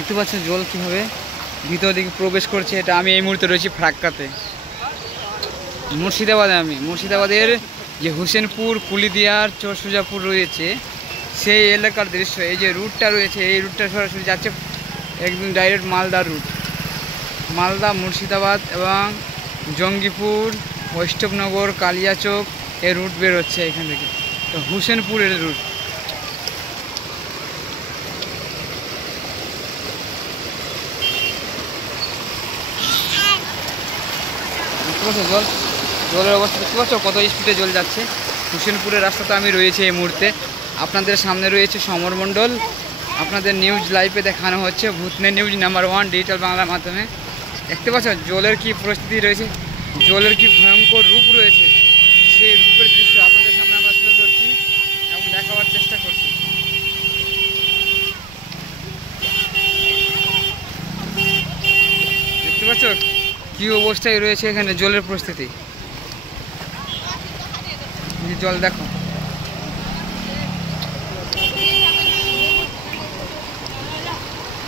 দেখতে পাচ্ছেন জল কীভাবে ভিতর দিকে প্রবেশ করছে। এটা আমি এই মুহূর্তে রয়েছি ফারাক্কাতে, মুর্শিদাবাদে। আমি মুর্শিদাবাদের যে হোসেনপুর, কুলিদিয়ার, চরসুজাপুর রয়েছে সেই এলাকার দৃশ্য। এই যে রুটটা রয়েছে এই রুটটা সরাসরি যাচ্ছে একদম ডাইরেক্ট মালদার রুট। মালদা, মুর্শিদাবাদ এবং জঙ্গিপুর, বৈষ্ণবনগর, কালিয়াচক এই রুট বের হচ্ছে এখান থেকে। তো হোসেনপুরের রুট। জলের অবস্থা দেখতে পাচ্ছ কত স্পিডে জল যাচ্ছে। হোসেনপুরের রাস্তাতে আমি রয়েছে এই মুহূর্তে। আপনাদের সামনে রয়েছে সমর মণ্ডল। আপনাদের নিউজ লাইভে দেখানো হচ্ছে ভূতনে নিউজ নাম্বার 1 ডিজিটাল বাংলার মাধ্যমে। দেখতে পাচ্ছ জলের কি পরিস্থিতি রয়েছে, জলের কি ভয়ঙ্কর রূপ রয়েছে, সেই রূপের দৃশ্য আপনাদের সামনে আমরা তুলে ধরছি এবং দেখাবার চেষ্টা করছি। দেখতে পাচ্ছ কি অবস্থায় রয়েছে এখানে জলের পরিস্থিতি। জল দেখো,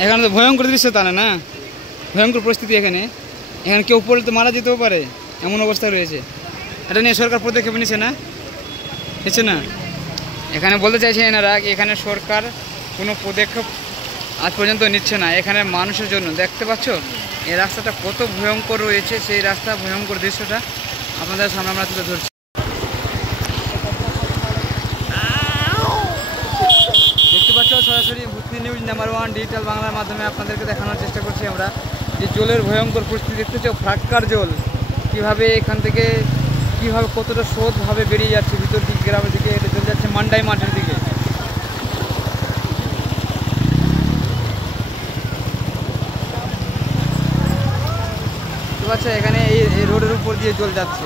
এখানে তো ভয়ঙ্কর দৃশ্য, তাহলে না ভয়ঙ্কর পরিস্থিতি এখানে। এখানে কেউ পড়লে তো মারা যেতেও পারে, এমন অবস্থা রয়েছে। এটা নিয়ে সরকার পদক্ষেপ নিচ্ছে না, নিচ্ছে না। এখানে বলতে চাইছে এনারা এখানে সরকার কোনো পদক্ষেপ আজ পর্যন্ত নিচ্ছে না এখানে মানুষের জন্য। দেখতে পাচ্ছ এই রাস্তাটা কত ভয়ঙ্কর রয়েছে, সেই রাস্তা ভয়ঙ্কর দৃশ্যটা আপনাদের সামনে আমরা তুলে ধরছি। দেখতে পাচ্ছ সরাসরি ভূতনি নিউজ নাম্বার 1 ডিজিটাল বাংলার মাধ্যমে আপনাদেরকে দেখানোর চেষ্টা করছি আমরা যে জলের ভয়ঙ্কর পরিস্থিতি। দেখতে পাচ্ছ ফারাক্কার জল কীভাবে এখান থেকে কীভাবে কতটা স্রোতভাবে বেরিয়ে যাচ্ছে ভিতর দিকে, গ্রামের দিকে এটা চলে যাচ্ছে মান্ডাই মাঠের দিকে। দেখতে পাচ্ছ এখানে এই রোডের উপর দিয়ে জল যাচ্ছে,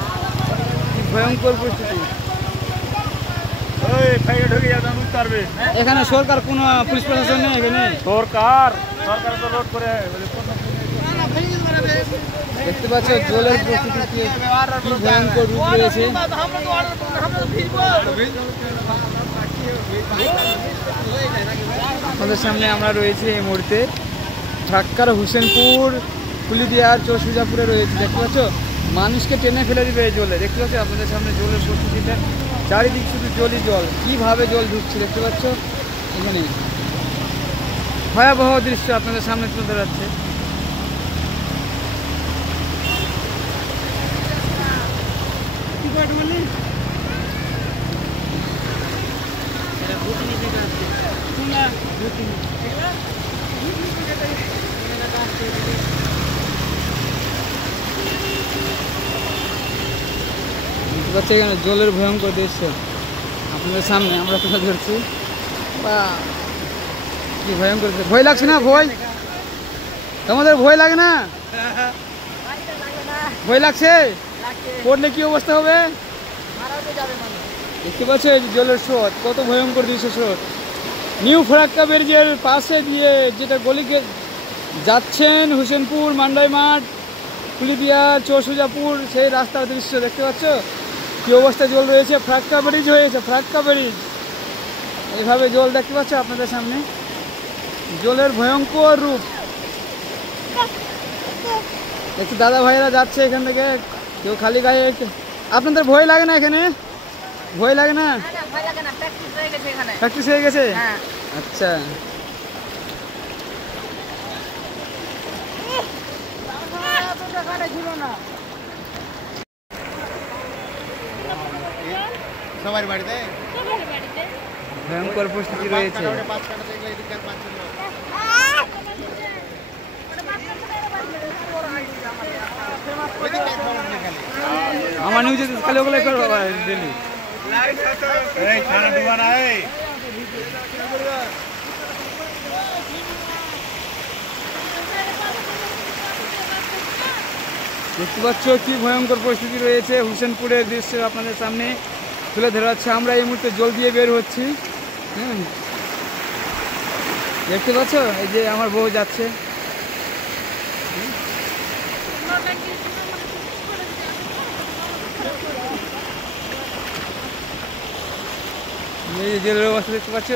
কি ভয়ঙ্কর পরিস্থিতি। এখানে সরকার কোন পুলিশ প্রশাসন নেই, এখানে সরকার তো রোড করে। দেখতে পাচ্ছ জলের পরিস্থিতি কি ভয়ঙ্কর রূপ রয়েছে। আমাদের সামনে আমরা রয়েছি এই মুহূর্তে ফারাক্কার, হোসেনপুর, কুলিদিয়ার, চরসুজাপুরে রয়েছে। দেখতে পাচ্ছ মানুষকে টেনে ফেলে দিবে এই জলে। দেখতে পাচ্ছ আপনাদের সামনে জলের পরিস্থিতিটা, চারিদিক শুধু জলই জল, কিভাবে জল ঢুকছে দেখতে পাচ্ছ। এখানে ভয়াবহ দৃশ্য আপনাদের সামনে তুলে ধরাচ্ছে। এখানে জলের ভয়ঙ্কর দৃশ্য আপনাদের সামনে আমরা তুলে ধরছি। বা কি ভয়ঙ্কর, ভয় লাগছে না? ভয় তোমাদের ভয় লাগে না? ভয় লাগছে? পড়লে কি অবস্থা হবে? দেখতে পাচ্ছ এই জলের স্রোত কত ভয়ঙ্কর দৃশ্য। স্রোত নিউ ফারাক্কা ব্রিজের পাশে দিয়ে যেটা গলিকে যাচ্ছেন হোসেনপুর, মান্ডাই মাঠ, কুলিদিয়া, চরসুজাপুর সেই রাস্তার দৃশ্য দেখতে পাচ্ছ কি অবস্থা জল রয়েছে। ফারাক্কা ব্রিজ হয়েছে, ফারাক্কা ব্রিজ এইভাবে জল দেখতে পাচ্ছ আপনাদের সামনে, জলের ভয়ঙ্কর রূপ। একটু দাদা ভাইয়েরা যাচ্ছে এখান থেকে, কেউ খালি গায়ে। আপনাদের ভয় লাগে না? এখানে ভয় লাগে না? প্র্যাকটিস হয়ে গেছে। আচ্ছা সবার বাড়িতে ভয়ঙ্কর পরিস্থিতি রয়েছে। আমার নিউজে খালি ওগুলো ডেলি দেখতে পাচ্ছ কি ভয়ঙ্কর পরিস্থিতি রয়েছে। হোসেনপুরের দৃশ্য আপনাদের সামনে তুলে ধরাচ্ছে। আমরা এই মুহূর্তে জল দিয়ে বের হচ্ছি। দেখতে পাচ্ছ এই যে আমার বউ যাচ্ছে। এই জলের অবস্থা দেখতে পাচ্ছ।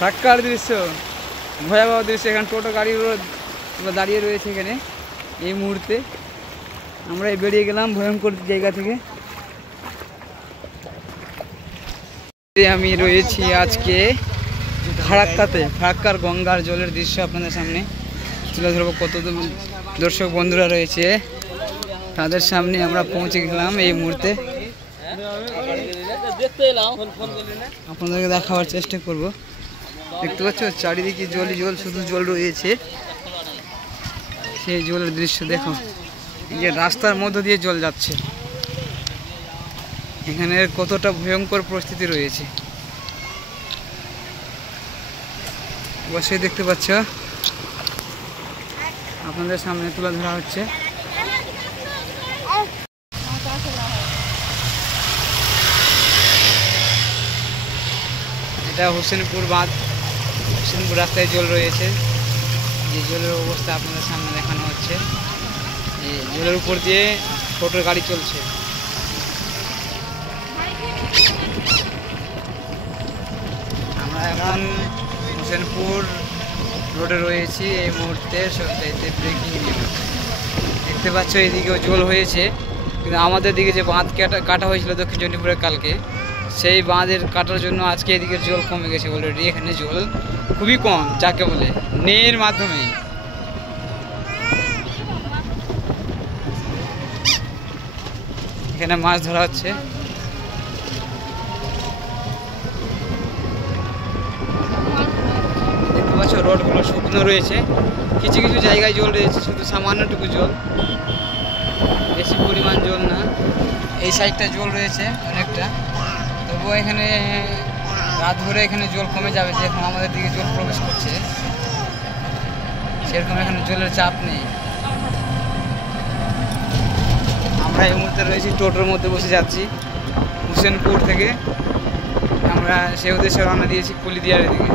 ফাঁকার দৃশ্য, ভয়াবহ দৃশ্য। এখানে টোটো গাড়িগুলো দাঁড়িয়ে রয়েছে এখানে এই মুহূর্তে। আমরা বেরিয়ে গেলাম ভয়ঙ্কর জায়গা থেকে। আমি রয়েছি আজকে ফারাক্কাতে। ফারাক্কার গঙ্গার জলের দৃশ্য আপনাদের সামনে তুলে ধরবো। কত দর্শক বন্ধুরা রয়েছে তাদের সামনে আমরা পৌঁছে গেলাম এই মুহূর্তে। আপনাদেরকে দেখাবার চেষ্টা করব। দেখতে পাচ্ছ চারিদিকে জলই জল, শুধু জল রয়েছে। সেই জলের দৃশ্য দেখো, যে রাস্তার মধ্য দিয়ে জল যাচ্ছে। এখানে কতটা ভয়ঙ্কর পরিস্থিতি রয়েছে অবশ্যই দেখতে পাচ্ছ, আপনাদের সামনে তুলে ধরা হচ্ছে। এটা হোসেনপুর বাঁধ, হোসেনপুর রাস্তায় জল রয়েছে। যে জলের অবস্থা আপনাদের সামনে দেখানো হচ্ছে। এই জলের উপর দিয়ে টোটোর গাড়ি চলছে। আমরা এখন হোসেনপুর রোডে রয়েছি এই মুহূর্তে। সবচাইতে ব্রেকিং নিউজ দেখতে পাচ্ছ, এইদিকেও জল হয়েছে, কিন্তু আমাদের দিকে যে বাঁধ কাটা হয়েছিল দক্ষিণ চণ্ডীপুরের কালকে, সেই বাঁধের কাটার জন্য আজকে এদিকের জল কমে গেছে অলরেডি। এখানে জল খুবই কম, যাকে বলে নেয়ের মাধ্যমে। এখানে মাছ ধরা হচ্ছে। দেখতে পাচ্ছ রোডগুলো শুকনো রয়েছে, কিছু কিছু জায়গায় জল রয়েছে, শুধু সামান্যটুকু জল, বেশি পরিমাণ জল না। এই সাইডটা জল রয়েছে অনেকটা, তবুও এখানে রাত ভরে এখানে জল কমে যাবে। যেরকম আমাদের দিকে জল প্রবেশ করছে সেরকম এখানে জলের চাপ নেই। আমরা এই মুহূর্তে রয়েছি টোটোর মধ্যে বসে যাচ্ছি হোসেনপুর থেকে। আমরা সে উদ্দেশ্যে রওনা দিয়েছি কুলিদিয়ারের দিকে।